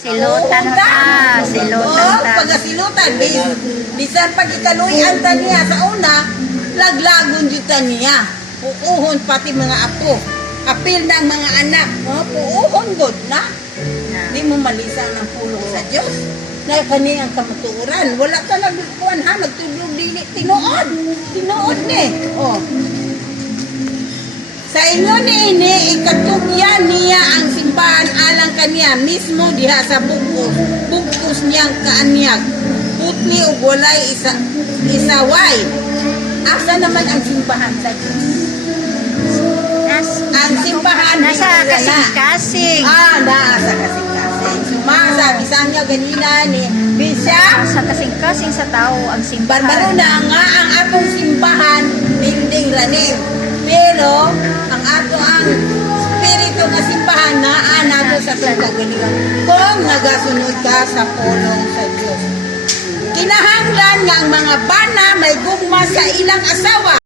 Silutan ta, silutan ta. Pagasilutan, bisan pag ikaluyan ta niya sa una, laglagon yun ta niya. Puuhon pati mga apo. Apil ng mga anak, puuhon god na. Di mo malisang ng pulong sa Diyos. Na kani ang kamatuoran. Wala ka nagkuhan ha, nagtulog dili. Tinuod. Tinuod ni. Sa inyo ni ikatugyan niya ang simbahan alang kaniya mismo diha sa bugkos niyang kaanyag. Putli o walay isaway. Asa naman ang simbahan sa Diyos? Ang simbahan Nasa kasing-kasing. Nasa kasing-kasing. Sabi sa niya ganina ni Bisya. Sa kasing-kasing sa tao ang simbahan. Barbaro na nga ang atong simbahan dingding raning. Pero ang spirito nga simbahan nato sa kagalingan kung nagasunod ka sa pulong sa Diyos. Kinahanglan nga ang mga bana may gugma sa ilang asawa.